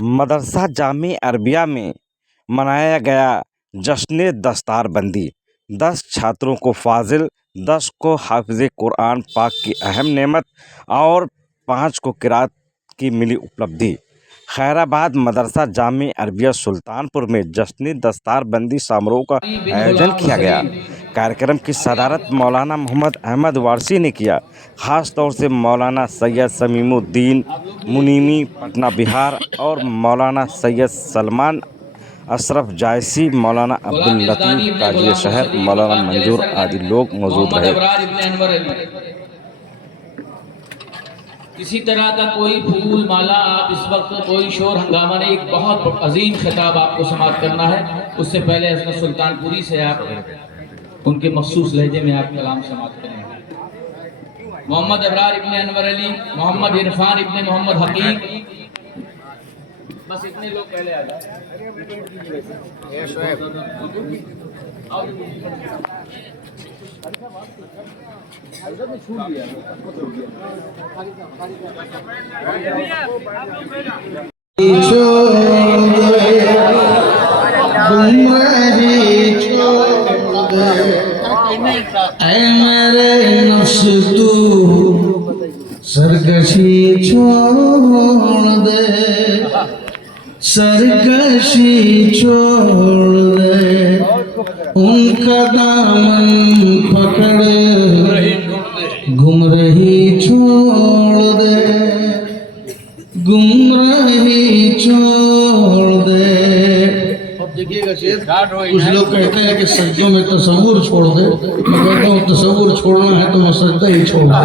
مدرسہ جامع عربیہ میں منایا گیا جشن دستار بندی۔ 10 چھاتروں کو فاضل، 10 کو حافظ قرآن پاک کی اہم نعمت اور 5 کو قرأت کی ملی اپلبدھی۔ خیرآباد مدرسہ جامع عربیہ سلطان پور میں جشن دستار بندی سماروہ کا آیوجن کیا گیا۔ کارکرم کی صدارت مولانا محمد احمد وارثی نے کیا۔ خاص طور سے مولانا سید سمیم الدین منیمی پٹنہ بہار اور مولانا سید سلمان اشرف جائسی، مولانا عبداللطیف قاضی شہر، مولانا منظور آدی لوگ موجود رہے۔ کسی طرح کا کوئی پھول مالا آپ اس وقت کوئی شور ہنگامہ نہیں، ایک بہت عظیم خطاب آپ کو سماعت کرنا ہے۔ اس سے پہلے حضرت سلطان پوری سے آپ ان کے مخصوص لہجے میں آپ کلام سماعت کریں گے۔ محمد ابرار ابن انور علی، محمد عرفان ابن محمد حقیق، بس اتنے لوگ پہلے آ جائیں۔ اے میرے نفس تو سرکشی چھوڑ دے، سرکشی چھوڑ دے، ان کا دامن پکڑ گمراہی چھوڑ دے، گمراہی چھوڑ دے۔ دیکھیے گا شیخ، کچھ لوگ کہتے ہیں کہ سجدوں میں تصور چھوڑ دے، میں کہتا ہوں تصور چھوڑنا ہے تو میں سجدہ ہی چھوڑ دے۔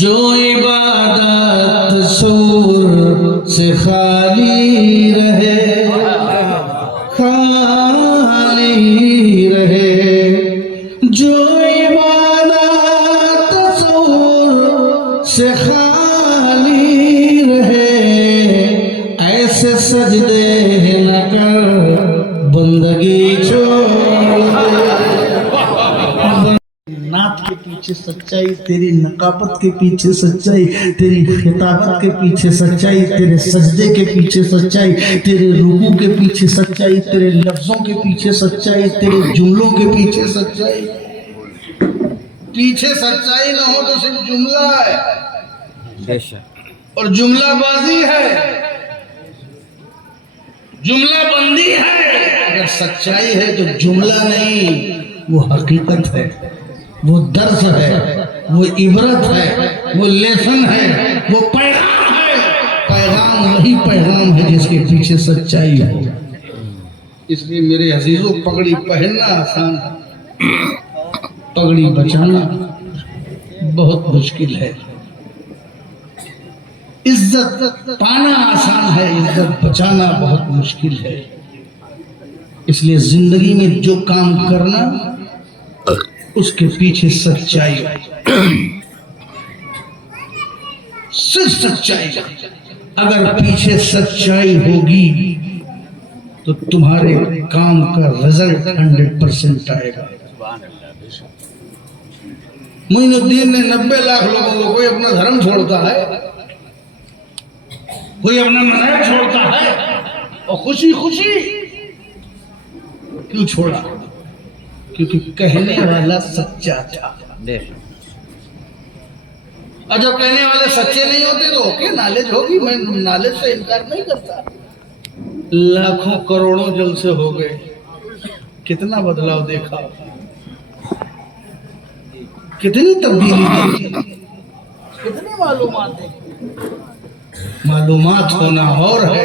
جو عبادت تصور سے خالی رہے، خالی رہے، جو عبادت تصور سے خالی رہے، ایسے سجدے نہ کر، بندگی چھوڑ دے۔ نعت کے پیچھے سچائی، تیری نقابت کے پیچھے سچائی، تیری خطابت کے پیچھے سچائی، تیرے سجدے کے پیچھے سچائی، تیرے رکوع کے پیچھے سچائی، تیرے لفظوں کے پیچھے سچائی، تیرے جملوں کے پیچھے سچائی۔ پیچھے سچائی نہ ہو تو صرف جملہ ہے اور جملہ بازی ہے، جملہ بندی ہے۔ اگر سچائی ہے تو جملہ نہیں، وہ حقیقت ہے، وہ درس ہے، وہ عبرت ہے، وہ لیسن ہے، وہ پیغام ہے۔ پیغام وہی پیغام ہے جس کے پیچھے سچائی ہو۔ اس لیے میرے عزیزوں، پگڑی پہننا آسان ہے، پگڑی بچانا بہت مشکل ہے۔ عزت پانا آسان ہے، عزت بچانا بہت مشکل ہے۔ اس لیے زندگی میں جو کام کرنا، اس کے پیچھے سچائی، صرف سچائی۔ اگر پیچھے سچائی ہوگی تو تمہارے کام کا رزلٹ 100% آئے گا۔ معین الدین نے 90 لاکھ لوگوں کو، کوئی اپنا دھرم چھوڑتا ہے، کوئی اپنا مذہب چھوڑتا ہے، اور خوشی خوشی کیوں چھوڑا؟ کیونکہ کہنے والا سچا تھا۔ اور جب کہنے والے سچے نہیں ہوتے تو اوکے، نالج ہوگی، میں نالج سے انکار نہیں کرتا۔ لاکھوں کروڑوں جلسے ہو گئے، کتنا بدلاؤ دیکھا، کتنی تبدیلی دیکھی، کتنی معلومات دیکھی۔ معلومات ہونا اور ہے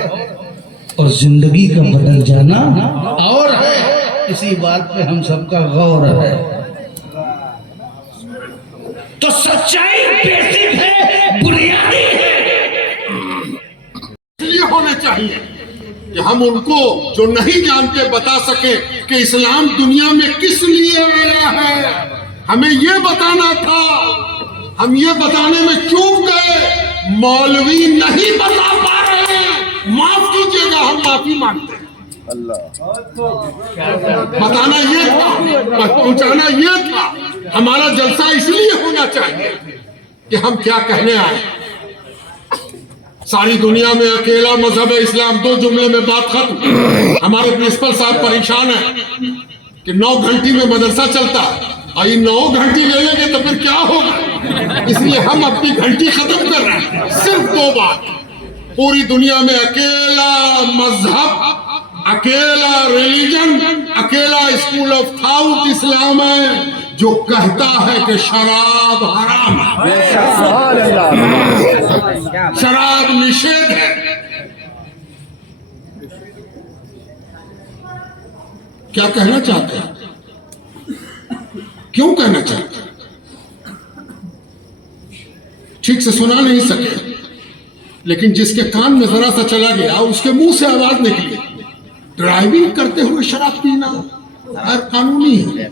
اور زندگی کا بدل جانا اور ہے، اسی بات پہ ہم سب کا غور ہے۔ تو سچائی بیسک ہے، بنیادی ہے۔ اس لیے ہونے چاہیے کہ ہم ان کو جو نہیں جانتے بتا سکیں کہ اسلام دنیا میں کس لیے آیا ہے۔ ہمیں یہ بتانا تھا، ہم یہ بتانے میں چوک گئے، مولوی نہیں بتا پا رہے ہیں، معاف کیجیے گا، ہم معافی مانگتے ہیں۔ بتانا یہ تھا، پہنچانا یہ تھا۔ ہمارا جلسہ اس لیے ہونا چاہیے کہ ہم کیا کہنے آئے، सारी दुनिया में अकेला मजहब है इस्लाम, 2 जुमले में बात खत्म। हमारे प्रिंसिपल साहब परेशान है कि 9 घंटी में मदरसा चलता है, और ये 9 घंटी ले लेंगे तो फिर क्या होगा, इसलिए हम अपनी घंटी खत्म कर रहे हैं। सिर्फ 2 बात, पूरी दुनिया में अकेला मजहब, अकेला रिलीजन, अकेला स्कूल ऑफ थॉट इस्लाम है जो कहता है कि शराब हराम है, शराब निषेध है। क्या कहना चाहते हैं, क्यों कहना चाहते हैं, ठीक से सुना नहीं सके, लेकिन जिसके कान में जरा सा चला गया उसके मुंह से आवाज निकली। ड्राइविंग करते हुए शराब पीना गैर कानूनी है,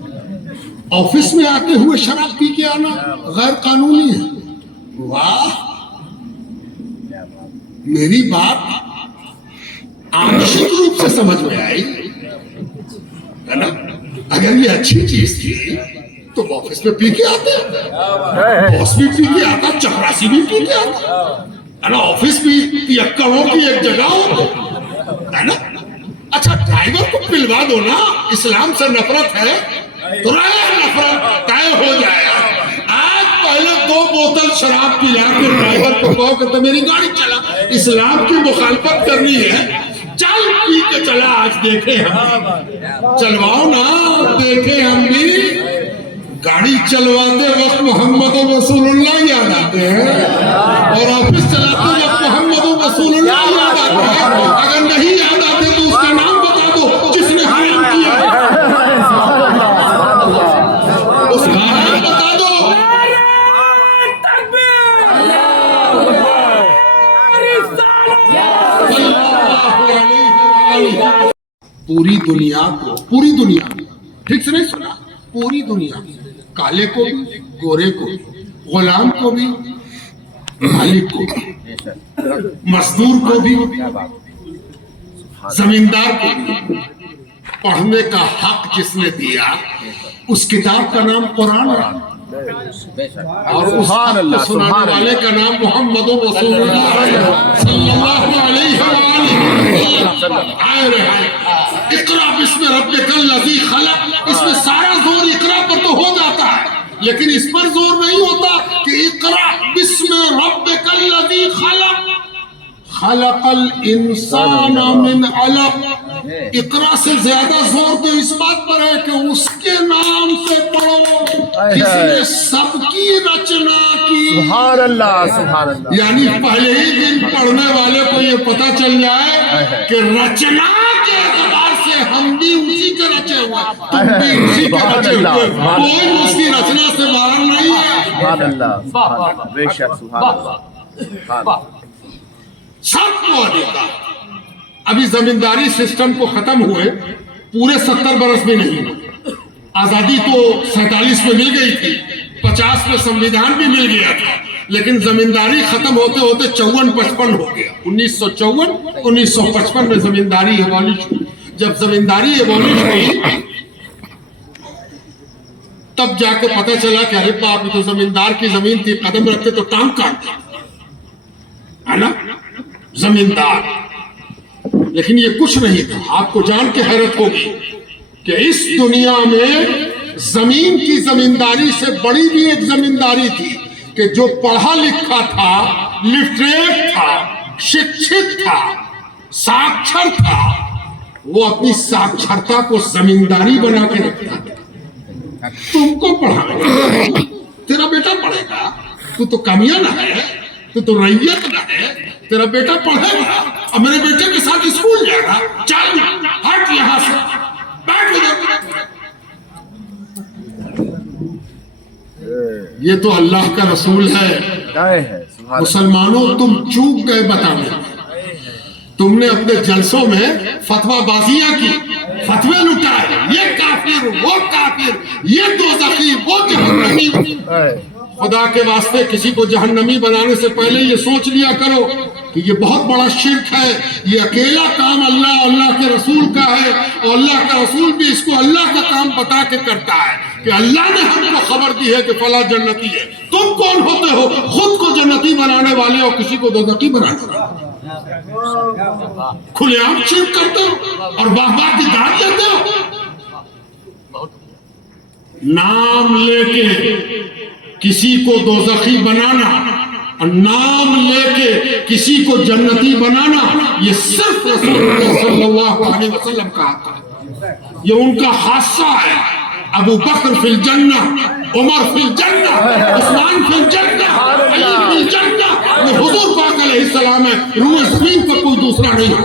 ऑफिस में आते हुए शराब पी के आना गैर कानूनी है। वाह, मेरी बात आंशिक रूप से समझ में आई है ना। अगर ये अच्छी चीज थी तो ऑफिस में पी के आते, बॉस भी पी के आता, चपरासी भी पी के आता है ना, ऑफिस भी पियक्कड़ों की एक जगह हो है ना। अच्छा, ड्राइवर को पिलवा दो ना, इस्लाम से नफरत है तो नफरत तय हो जाएगा। आज पहले 2 बोतल शराब पिला के ड्राइवर को कहो कि तो मेरी गाड़ी चला, इस्लाम की मुखालफत करनी है, चल पी के चला, आज देखे हम, चलवाओ ना, देखे हम भी। गाड़ी चलवाते वक्त मोहम्मद रसूलुल्लाह याद आते हैं, और ऑफिस चलाते वक्त मोहम्मद रसूलुल्लाह याद आते हैं। अगर नहीं याद आते तो उसका नाम बता दो जिसने हराम किया, उसका नाम बता दो। पूरी दुनिया ठीक से नहीं सुना, पूरी दुनिया, काले को भी, गोरे को भी, गुलाम को भी, मालिक को भी, मजदूर को भी, जमींदार को भी पढ़ने का हक जिसने दिया, उस किताब का नाम कुरान है, और उस हक को सुनाने वाले का नाम मोहम्मद रसूलुल्लाह सल्लल्लाहु अलैहि वसल्लम। इक़रा बिस्मि रब्बिकल लज़ी खलक़, इसमें सारा जोर इक़रा पर तो हो जाता है, लेकिन इस पर जोर नहीं होता कि इक़रा बिस्मि रब्बिकल लज़ी खलक़, खलक़ल इंसान मिन अलक़। इक़रा से ज्यादा जोर तो इस बात पर है कि उसके नाम से पढ़ो जिसने सबकी रचना की। सुभान अल्लाह, सुभान अल्लाह। यानी पहले ही दिन पढ़ने वाले को ये पता चल जाए कि रचना के एतबार से हम भी उसी के रचे हुए, तुम भी उसी के रचे हुए, कोई उसकी रचना से बाहर नहीं है। सुभान अल्लाह, सुभान अल्लाह, बेशक सुभान अल्लाह। सबको अधिकार। अभी जमींदारी सिस्टम को खत्म हुए पूरे 70 बरस में नहीं हुए। आजादी तो 47 में मिल गई थी, 50 में संविधान भी मिल गया था, लेकिन जमींदारी खत्म होते होते 54-55 हो गया। 1954-1955 में जमींदारी एबॉलिश हुई। जब जमींदारी एबॉलिश हुई तब जाके पता चला कि अरे बाप, तो जमींदार की जमीन थी, कदम रखते तो टांग काटते, है ना, जमींदार। लेकिन ये कुछ नहीं था। आपको जान के हैरत होगी कि इस दुनिया में जमीन की जमींदारी से बड़ी भी एक जमींदारी थी कि जो पढ़ा लिखा था, लिटरेट था, शिक्षित था, साक्षर था, वो अपनी साक्षरता को जमींदारी बना के रखता था। तुमको पढ़ाएगा, तेरा बेटा पढ़ेगा, तू तो कामयाब है, तू तो रैयत ना है, तेरा बेटा पढ़ेगा और मेरे बेटे के साथ स्कूल जाएगा, चल हट यहां से, बैठ इधर। ये तो अल्लाह का रसूल है। मुसलमानों, तुम चूक गए बताने। तुमने अपने जलसों में फतवाबाजियां की, फतवे लुटाए, ये काफिर, वो काफिर, ये दोज़खी, वो जहन्नमी। खुदा के वास्ते किसी को जहन्नमी बनाने से पहले ये सोच लिया करो कि ये बहुत बड़ा शिर्क है। ये अकेला काम अल्लाह के रसूल का है, और अल्लाह का रसूल भी इसको अल्लाह का काम बता के करता है कि अल्लाह ने हमको खबर दी है कि फला जन्नती है। तुम कौन होते हो खुद को जन्नती बनाने کرنے والے اور کسی کو دوزخی بنانا، کھلے عام شرک کرتے ہو اور واہ کی داد لیتے ہو، نام لے کے کسی کو دوزخی بنانا اور نام لے کے کسی کو جنتی بنانا، یہ صرف رسول اللہ صلی اللہ علیہ وسلم کا آتا ہے، یہ ان کا خاصہ ہے۔ ابو بکر فی الجنہ، عمر فی الجنہ، عثمان فی الجنہ، علی فی الجنہ، یہ حضور پاک علیہ السلام ہے، روح زمین پر کوئی دوسرا نہیں ہے۔